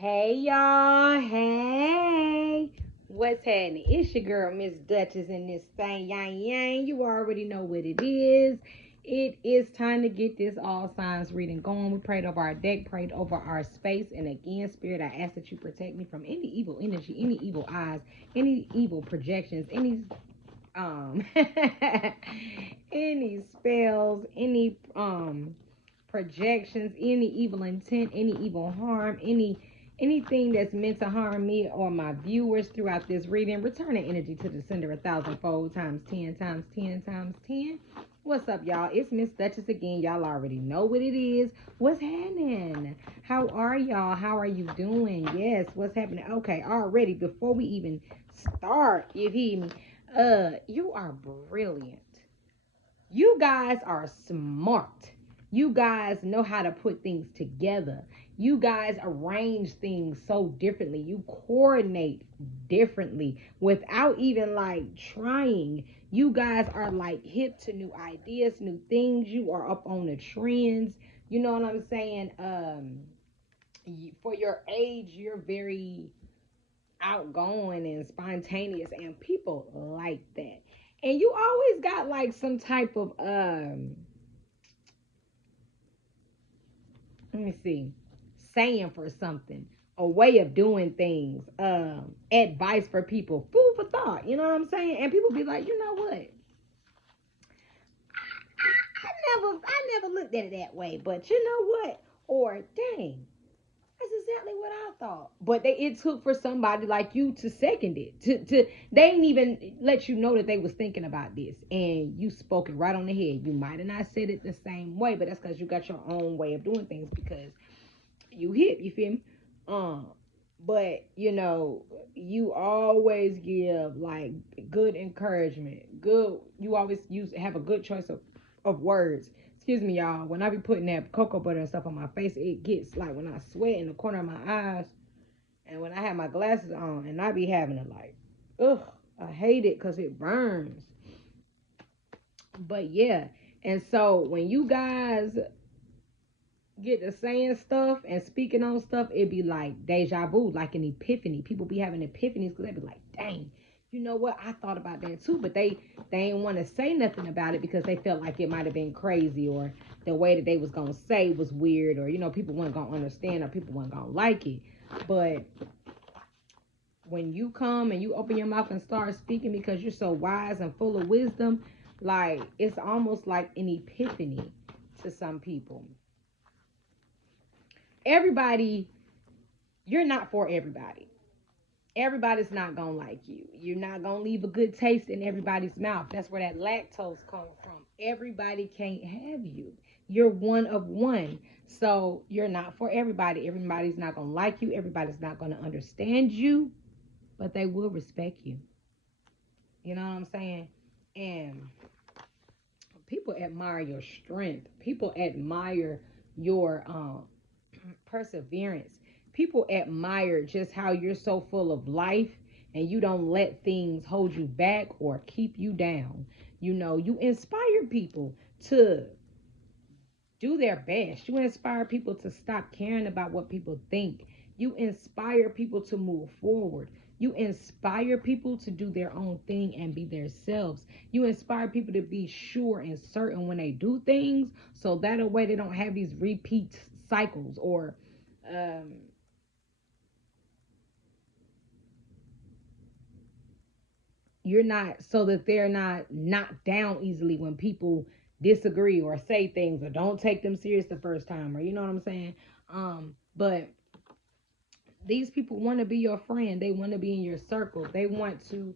Hey y'all, hey, what's happening? It's your girl, Miss Duchess, in this thing, yang yang. You already know what it is. It is time to get this all signs reading going. We prayed over our deck, prayed over our space, and again, Spirit, I ask that you protect me from any evil energy, any evil eyes, any evil projections, um any spells, any projections, any evil intent, any evil harm, anything that's meant to harm me or my viewers throughout this reading. Return the energy to the sender 1,000-fold times 10 times 10 times 10. What's up, y'all? It's Miss Duchess again. Y'all already know what it is. What's happening? How are y'all? How are you doing? Yes, what's happening? Okay, already before we even start, you hear me? You are brilliant. You guys are smart. You guys know how to put things together. You guys arrange things so differently. You coordinate differently without even like trying. You guys are like hip to new ideas, new things. You are up on the trends. You know what I'm saying? For your age, you're very outgoing and spontaneous, and people like that. And you always got like some type of let me see, saying for something, a way of doing things, advice for people, food for thought. You know what I'm saying? And people be like, you know what? I never looked at it that way, but you know what? Or dang, that's exactly what I thought. But it took for somebody like you to second it. To they ain't even let you know that they was thinking about this, and you spoke it right on the head. You might have not said it the same way, but that's because you got your own way of doing things because you hip. You feel me? But you know, you always give like good encouragement. Good. You always have a good choice of words. Excuse me, y'all. When I be putting that cocoa butter and stuff on my face, it gets like when I sweat in the corner of my eyes, and when I have my glasses on, and I be having it like, ugh, I hate it because it burns. But yeah, and so when you guys get to saying stuff and speaking on stuff, it'd be like deja vu, like an epiphany. People be having epiphanies because they be like, dang, you know what? I thought about that too, but they ain't want to say nothing about it because they felt like it might have been crazy, or the way that they was gonna say was weird, or you know, people weren't gonna understand, or people weren't gonna like it. But when you come and you open your mouth and start speaking because you're so wise and full of wisdom, like it's almost like an epiphany to some people. Everybody, you're not for everybody. Everybody's not gonna like you. You're not gonna leave a good taste in everybody's mouth. That's where that lactose comes from. Everybody can't have you. You're one of one. So you're not for everybody. Everybody's not gonna like you. Everybody's not gonna understand you, but they will respect you. You know what I'm saying? And people admire your strength. People admire your perseverance. People admire just how you're so full of life and you don't let things hold you back or keep you down. You know, you inspire people to do their best. You inspire people to stop caring about what people think. You inspire people to move forward. You inspire people to do their own thing and be themselves. You inspire people to be sure and certain when they do things, so that a way they don't have these repeat cycles, or um, you're not, so that they're not knocked down easily when people disagree or say things or don't take them serious the first time, or you know what I'm saying. But these people want to be your friend. They want to be in your circle. They want to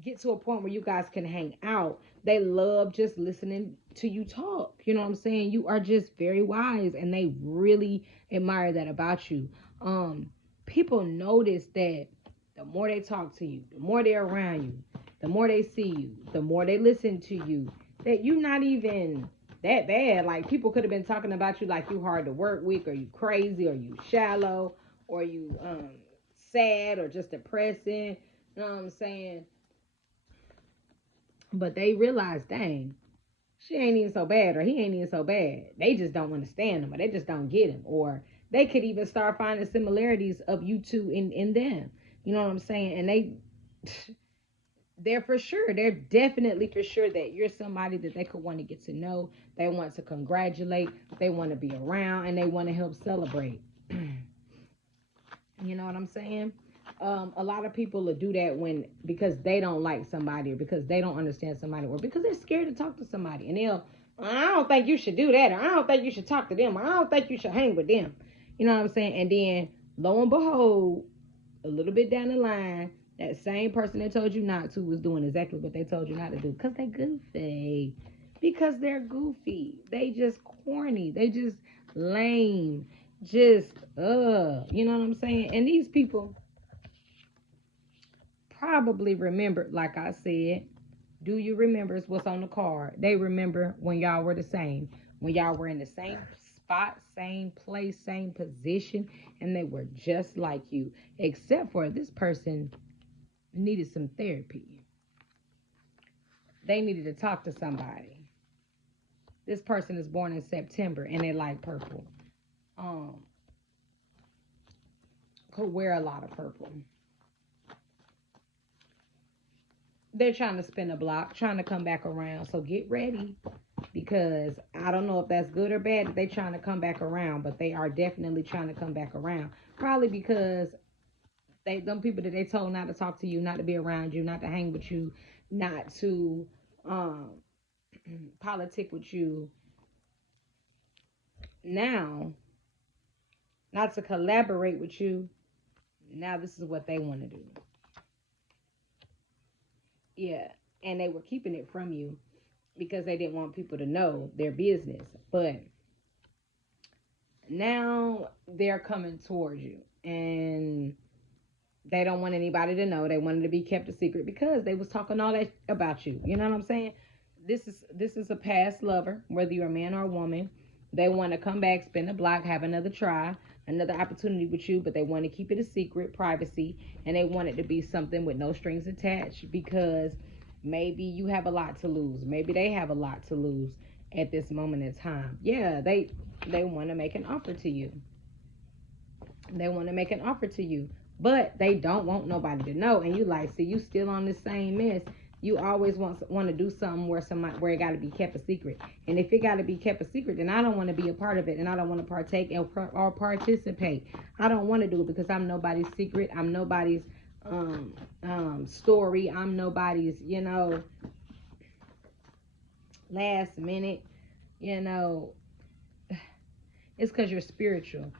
get to a point where you guys can hang out. They love just listening to you talk. You know what I'm saying? You are just very wise, and they really admire that about you. Um, People notice that the more they talk to you, the more they're around you, the more they see you, the more they listen to you, that you're not even that bad. Like people could have been talking about you like you hard to work with, or you crazy, or you shallow, or you sad, or just depressing. You know what I'm saying? But they realize, dang, she ain't even so bad, or he ain't even so bad. They just don't understand him, or they just don't get him, or They could even start finding similarities of you two in them. You know what I'm saying? And they're for sure. They're definitely for sure that you're somebody that they could want to get to know. They want to congratulate. They want to be around, and they want to help celebrate. You know what I'm saying? A lot of people will do that when because they don't like somebody or because they don't understand somebody or because they're scared to talk to somebody, and I don't think you should do that, or I don't think you should talk to them, or I don't think you should hang with them. You know what I'm saying? And then lo and behold, a little bit down the line, that same person that told you not to was doing exactly what they told you not to do because they goofy. Because they're goofy. They just corny. They just lame. Just you know what I'm saying? And these people probably remember, like I said, do you remember what's on the card? They remember when y'all were the same, when y'all were in the same spot, same place, same position, and they were just like you, except for this person needed some therapy. They needed to talk to somebody. This person is born in September and they like purple. Um, could wear a lot of purple. They're trying to spin a block, trying to come back around. So get ready because I don't know if that's good or bad that they're trying to come back around, but they are definitely trying to come back around. Probably because them people that they told not to talk to you, not to be around you, not to hang with you, not to um politic with you now, not to collaborate with you. Now this is what they want to do. Yeah. And they were keeping it from you because they didn't want people to know their business. But now they're coming towards you and they don't want anybody to know. They wanted to be kept a secret because they was talking all that about you. You know what I'm saying? This is a past lover, whether you're a man or a woman. They want to come back, spin the block, have another try, another opportunity with you, but they want to keep it a secret, privacy, and they want it to be something with no strings attached because maybe you have a lot to lose. Maybe they have a lot to lose at this moment in time. Yeah, they want to make an offer to you. They want to make an offer to you, but they don't want nobody to know. And you like, see, you still on the same mess. You always want to do something where it got to be kept a secret. And if it got to be kept a secret, then I don't want to be a part of it, and I don't want to partake or participate. I don't want to do it because I'm nobody's secret. I'm nobody's story. I'm nobody's last minute. You know, it's because you're spiritual.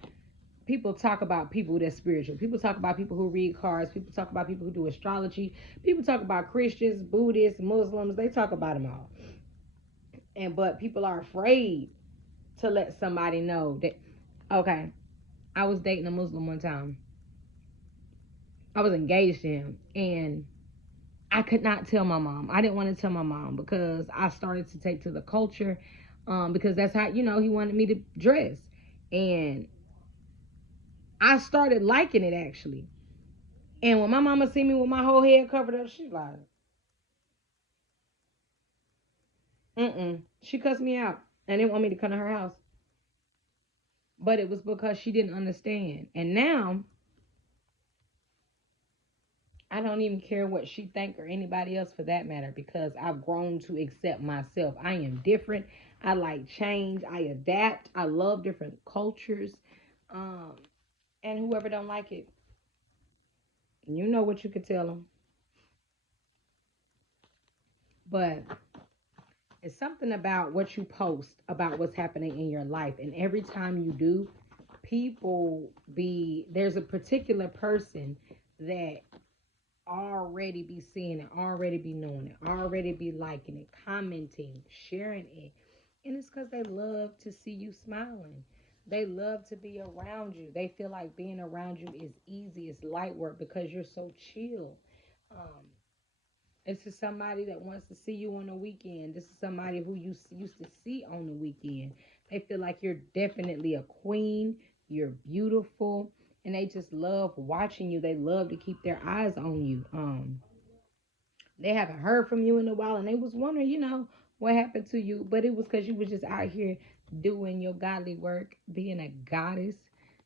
People talk about people that's spiritual. People talk about people who read cards. People talk about people who do astrology. People talk about Christians, Buddhists, Muslims. They talk about them all. But people are afraid to let somebody know that. Okay, I was dating a Muslim one time. I was engaged to him, and I could not tell my mom. I didn't want to tell my mom because I started to take to the culture, because that's how he wanted me to dress, and I started liking it actually. And when my mama see me with my whole head covered up, she like, She cussed me out and didn't want me to come to her house. But it was because she didn't understand. And now I don't even care what she think or anybody else for that matter because I've grown to accept myself. I am different. I like change. I adapt. I love different cultures. Um, and whoever don't like it, you know what you could tell them. But it's something about what you post about what's happening in your life. And every time you do, there's a particular person that already be seeing it, already be knowing it, already be liking it, commenting, sharing it. And it's because they love to see you smiling. They love to be around you. They feel like being around you is easy, it's light work because you're so chill. Um, this is somebody that wants to see you on the weekend. This is somebody who you used to see on the weekend. They feel like you're definitely a queen. You're beautiful. And they just love watching you. They love to keep their eyes on you. They haven't heard from you in a while and they was wondering, what happened to you. But it was because you was just out here doing your godly work, being a goddess.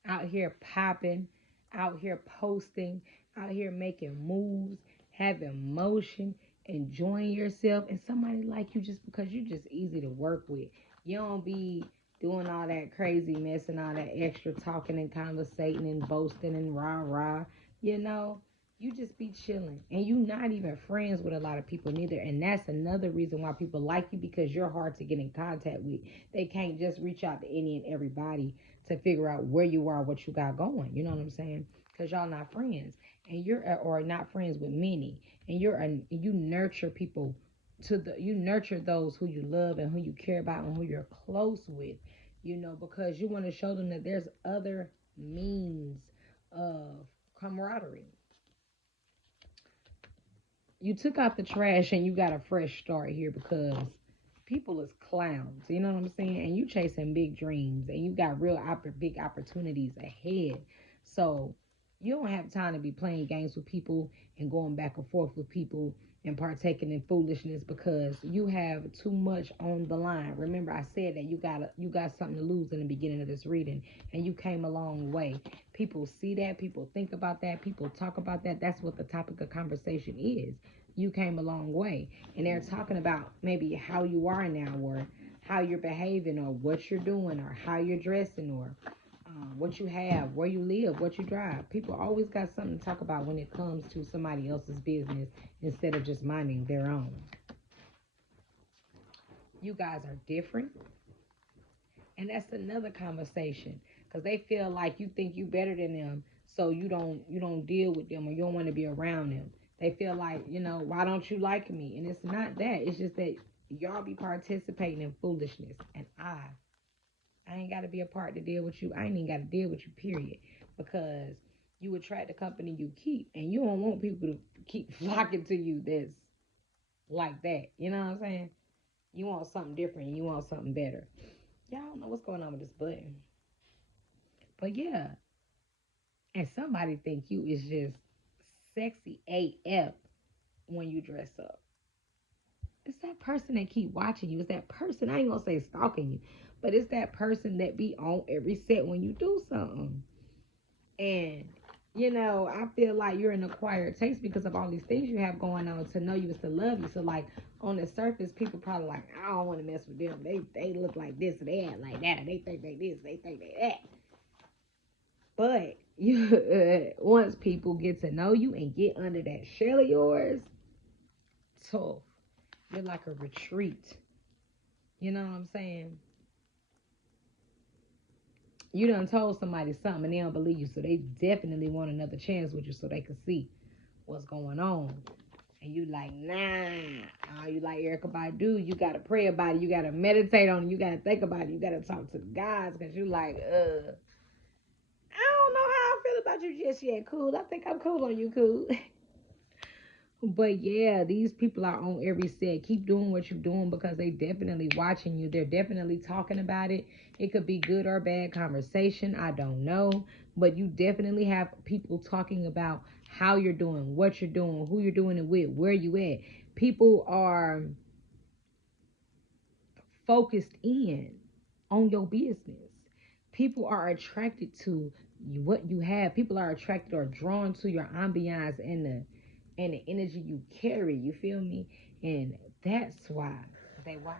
out here popping, out here posting, out here making moves, having motion, enjoying yourself, and somebody like you just because you're just easy to work with. You don't be doing all that crazy mess and all that extra talking and conversating and boasting and rah rah. You know, you just be chilling and you not even friends with a lot of people neither, and that's another reason why people like you, because you're hard to get in contact with. They can't just reach out to any and everybody to figure out where you are, what you got going. You know what I'm saying? Because y'all not friends, and you're or not friends with many, and you nurture people you nurture those who you love and who you care about and who you're close with. You know, because you want to show them that there's other means of camaraderie. You took out the trash and you got a fresh start here because people is clowns. You know what I'm saying? And you chasing big dreams and you got big opportunities ahead. So you don't have time to be playing games with people and going back and forth with people and partaking in foolishness because you have too much on the line. Remember, I said that you got something to lose in the beginning of this reading, and you came a long way. People see that, people think about that, people talk about that. That's what the topic of conversation is. You came a long way, and they're talking about maybe how you are now, or how you're behaving, or what you're doing, or how you're dressing, or what you have, where you live, what you drive. People always got something to talk about when it comes to somebody else's business instead of just minding their own. You guys are different, and that's another conversation because they feel like you think you better than them, so you don't deal with them or you don't want to be around them. They feel like, why don't you like me? And it's not that. It's just that y'all be participating in foolishness, and I ain't got to be a part to deal with you. I ain't even got to deal with you, period. Because you attract the company you keep, and you don't want people to keep flocking to you that's like that. You know what I'm saying? You want something different. You want something better. Y'all don't know what's going on with this button. But yeah, and somebody think you is just sexy AF when you dress up. It's that person that keep watching you. It's that person, I ain't gonna say stalking you, but it's that person that be on every set when you do something. And I feel like you're an acquired taste because of all these things you have going on. To know you is to love you. So like on the surface, people probably like, I don't want to mess with them. They look like this, or they act like that, or they think they this, they think they that. But you once people get to know you and get under that shell of yours, tough. You're like a retreat. You know what I'm saying? You done told somebody something and they don't believe you, so they definitely want another chance with you so they can see what's going on. And you like, nah. Oh, you like Erica Badu. You got to pray about it. You got to meditate on it. You got to think about it. You got to talk to the guys because you like, I don't know how I feel about you just yet, cool. I think I'm cool on you, cool. But yeah, these people are on every set. Keep doing what you're doing because they definitely watching you. They're definitely talking about it. It could be good or bad conversation. I don't know. But you definitely have people talking about how you're doing, what you're doing, who you're doing it with, where you at. People are focused in on your business. People are attracted to what you have. People are attracted or drawn to your ambiance and the energy you carry. You feel me? And that's why they watch.